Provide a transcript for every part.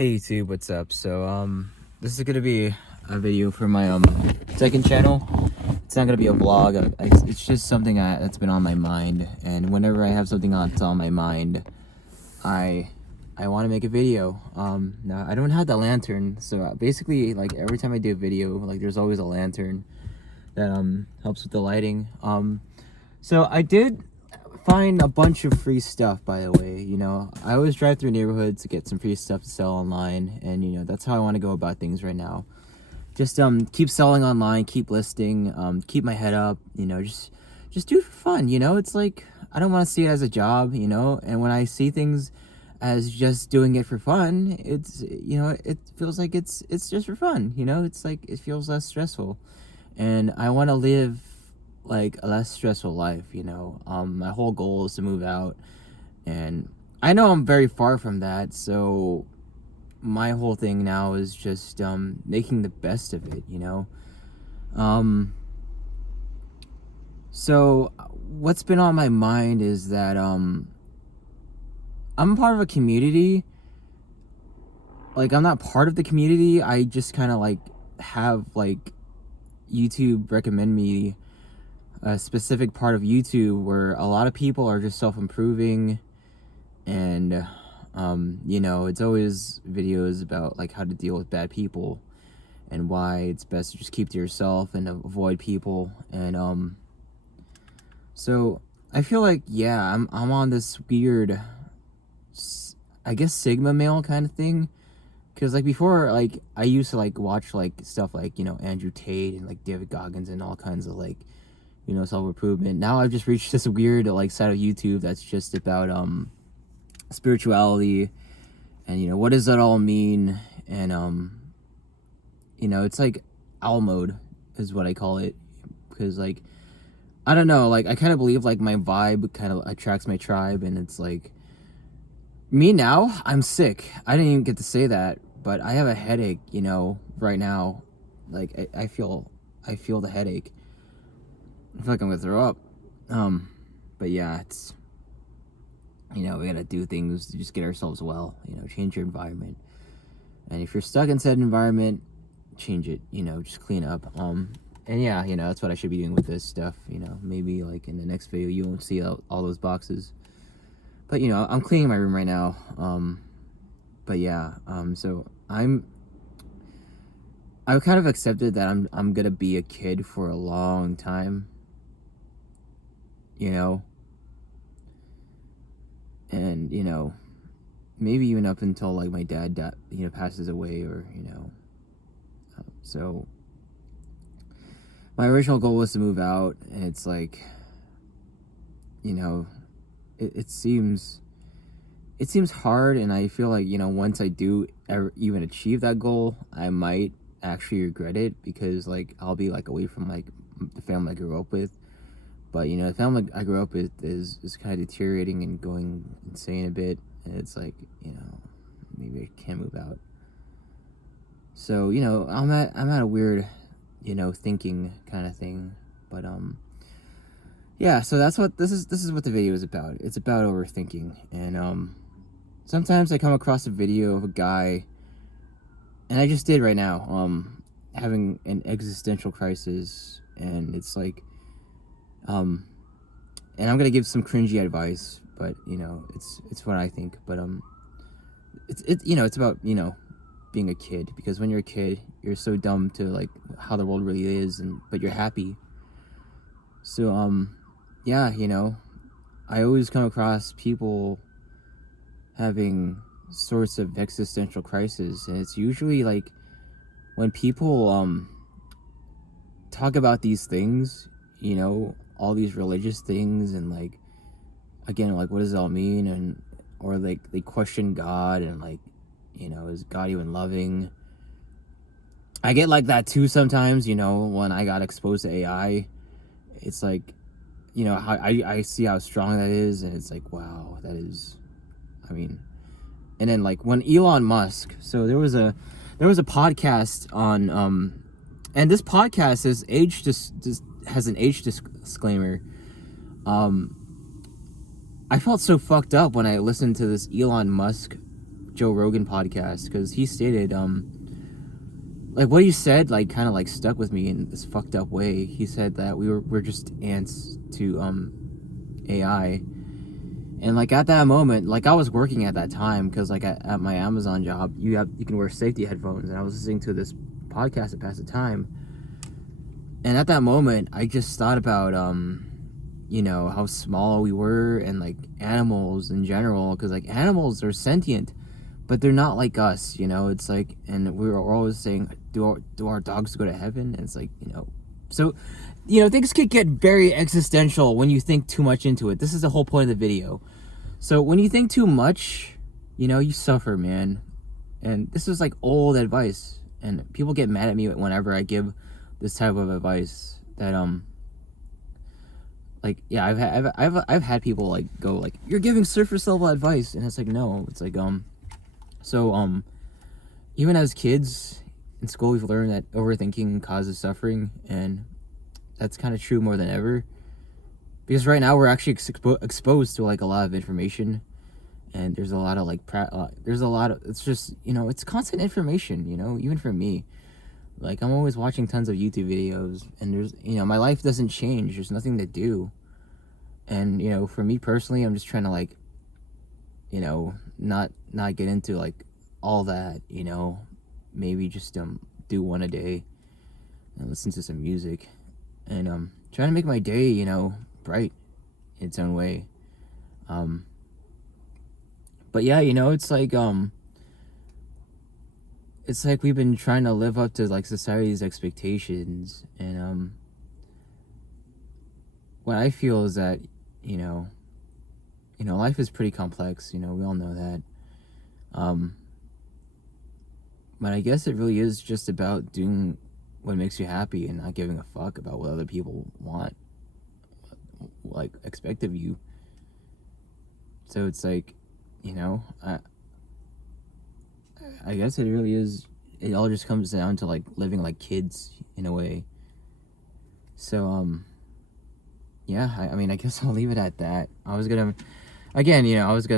Hey YouTube, what's up? This is gonna be a video for my second channel. It's not gonna be a vlog. It's just something that's been on my mind, and whenever I have something that's on my mind, I want to make a video. Now I don't have the lantern, so basically, like every time I do a video, like there's always a lantern that helps with the lighting. So I did find a bunch of free stuff, by the way. I always drive through neighborhoods to get some free stuff to sell online, and that's how I want to go about things right now. Just keep selling online, keep listing, keep my head up, just do it for fun. It's like I don't want to see it as a job, and when I see things as just doing it for fun, it feels like it's just for fun. It's like it feels less stressful, and I want to live like a less stressful life. My whole goal is to move out, and I know I'm very far from that, so my whole thing now is just making the best of it. So what's been on my mind is that I'm part of a community. Like, I'm not part of the community, I just kind of like have like YouTube recommend me a specific part of YouTube where a lot of people are just self-improving, and it's always videos about like how to deal with bad people and why it's best to just keep to yourself and avoid people. And so I feel like, yeah, I'm on this weird, I guess, Sigma male kind of thing, because like before, like I used to like watch like stuff like Andrew Tate and like David Goggins and all kinds of like self-improvement. Now I've just reached this weird like side of YouTube that's just about spirituality and what does that all mean. And it's like owl mode is what I call it, because like I don't know, like I kind of believe like my vibe kind of attracts my tribe, and it's like me now. I'm sick. I didn't even get to say that, but I have a headache right now. Like I feel the headache. I feel like I'm gonna throw up. But yeah, it's we gotta do things to just get ourselves well. Change your environment, and if you're stuck in said environment, change it. Just clean up. And yeah, that's what I should be doing with this stuff. Maybe like in the next video you won't see all those boxes, but I'm cleaning my room right now. But yeah, so I've kind of accepted that I'm gonna be a kid for a long time. And maybe even up until like my dad passes away, or so my original goal was to move out, and it's like it seems hard, and I feel like once I do ever even achieve that goal, I might actually regret it, because like I'll be like away from like the family I grew up with. But the family I grew up with is kind of deteriorating and going insane a bit, and it's like maybe I can't move out. So I'm at a weird thinking kind of thing. But yeah, so that's what this is what the video is about. It's about overthinking. And sometimes I come across a video of a guy, and I just did right now, having an existential crisis, and it's like and I'm gonna give some cringy advice, but it's what I think. But it's about being a kid, because when you're a kid, you're so dumb to like how the world really is, but you're happy. So yeah, I always come across people having sorts of existential crisis, and it's usually like when people talk about these things, all these religious things, and like again, like what does it all mean, and or like they question God, and like is God even loving? I get like that too sometimes. When I got exposed to AI, it's like how I see how strong that is, and it's like, wow, that is, I mean. And then like when Elon Musk, so there was a podcast on and this podcast is has an age disclaimer. I felt so fucked up when I listened to this Elon Musk Joe Rogan podcast, because he stated like what he said like kind of like stuck with me in this fucked up way. He said that we're just ants to AI. And like at that moment, like I was working at that time, because like at my Amazon job, you can wear safety headphones, and I was listening to this podcast to pass the time. And at that moment, I just thought about you know, how small we were, and like animals in general, because like animals are sentient, but they're not like us, you know. It's like, and we're always saying, do our dogs go to heaven? And it's like, you know, so, you know, things could get very existential when you think too much into it. This is the whole point of the video. So when you think too much, you know, you suffer, man. And this is like old advice, and people get mad at me whenever I give this type of advice. That like, yeah, I've had people like go like, you're giving surface level advice, and it's like, no, it's like so even as kids in school, we've learned that overthinking causes suffering, and that's kind of true more than ever, because right now we're actually exposed to like a lot of information, and there's a lot of like there's a lot of, it's just, you know, it's constant information, you know. Even for me, like I'm always watching tons of YouTube videos, and there's, you know, my life doesn't change, there's nothing to do. And, you know, for me personally, I'm just trying to like, you know, not get into like all that, you know. Maybe just do one a day and listen to some music, and trying to make my day, you know, bright in its own way. But yeah, you know, it's like we've been trying to live up to like society's expectations, and what I feel is that, you know, life is pretty complex, you know, we all know that. But I guess it really is just about doing what makes you happy, and not giving a fuck about what other people want, like expect of you. So it's like, you know, I guess it really is, it all just comes down to like living like kids in a way. So yeah, I mean, I guess I'll leave it at that. I was gonna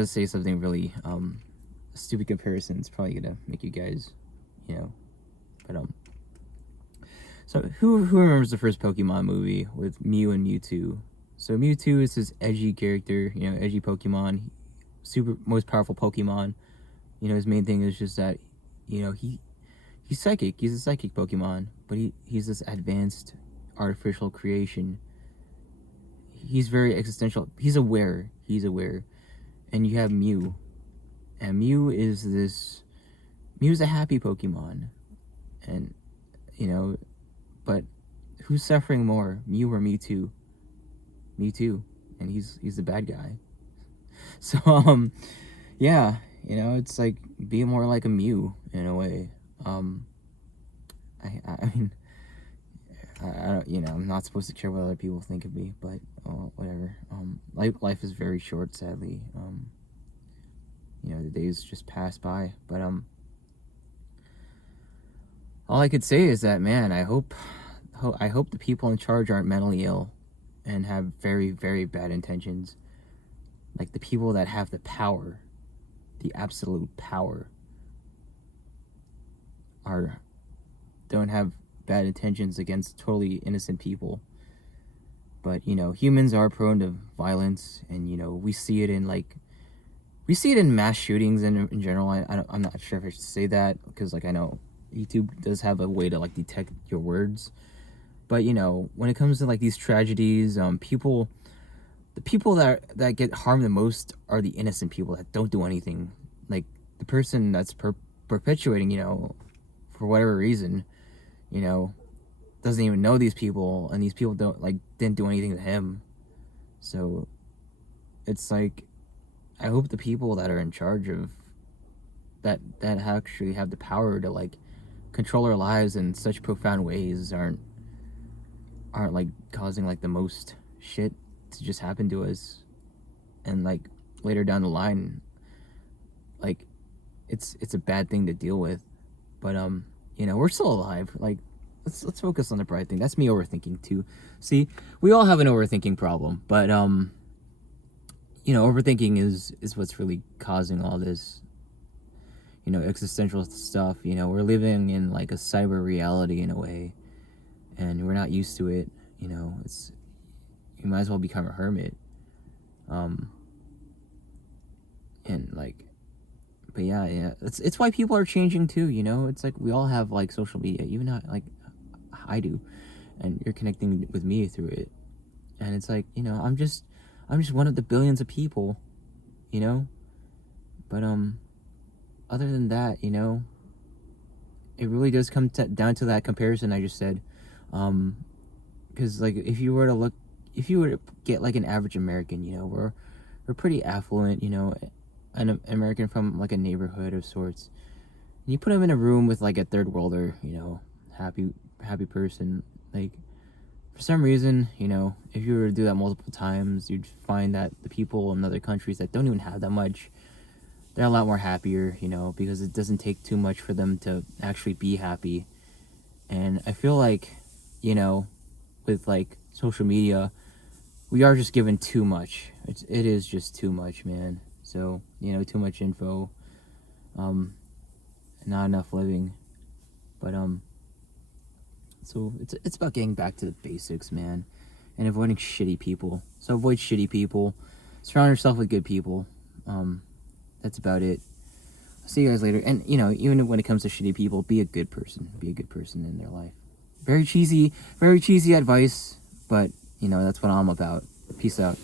say something really stupid comparison. It's probably gonna make you guys, you know, but so who remembers the first Pokemon movie with Mew and Mewtwo? So Mewtwo is this edgy character, you know, edgy Pokemon, super most powerful Pokemon. You know, his main thing is just that, you know, he's psychic. He's a psychic Pokemon, but he's this advanced artificial creation. He's very existential. He's aware. And you have Mew. And Mew is a happy Pokemon. And, you know, but who's suffering more, Mew or Mewtwo? Mewtwo. And he's the bad guy. So, yeah, you know, it's like, be more like a Mew in a way. I mean, I don't, you know, I'm not supposed to care what other people think of me, but whatever. Life is very short, sadly. You know, the days just pass by, but all I could say is that, man, I hope the people in charge aren't mentally ill and have very, very bad intentions. Like the people that have the power, the absolute power, don't have bad intentions against totally innocent people. But, you know, humans are prone to violence, and, you know, we see it in mass shootings in general. I'm not sure if I should say that, because like I know YouTube does have a way to like detect your words, but, you know, when it comes to like these tragedies, the people that get harmed the most are the innocent people that don't do anything. Like the person that's perpetuating, you know, for whatever reason, you know, doesn't even know these people, and these people didn't do anything to him. So it's like, I hope the people that are in charge of that actually have the power to like control our lives in such profound ways aren't like causing like the most shit to just happen to us, and like later down the line, like it's a bad thing to deal with. But you know, we're still alive. Like, let's focus on the bright thing. That's me overthinking too. See, we all have an overthinking problem, but you know, overthinking is what's really causing all this. existential stuff. We're living in like a cyber reality in a way, and we're not used to it. It's you might as well become a hermit. And like, but yeah, it's why people are changing too. It's like we all have like social media, even not like I do, and you're connecting with me through it, and it's like I'm just one of the billions of people, but other than that, it really does come down to that comparison I just said, because like if you were to get like an average American, we're pretty affluent, an American from like a neighborhood of sorts. And you put them in a room with like a third worlder, happy person. Like for some reason, if you were to do that multiple times, you'd find that the people in other countries that don't even have that much, they're a lot more happier, because it doesn't take too much for them to actually be happy. And I feel like, with like social media, we are just given too much. It is just too much, man. So, too much info, not enough living. But so it's about getting back to the basics, man, and avoiding shitty people. So avoid shitty people. Surround yourself with good people. That's about it. See you guys later. And even when it comes to shitty people, be a good person. Be a good person in their life. Very cheesy advice, but that's what I'm about. Peace out.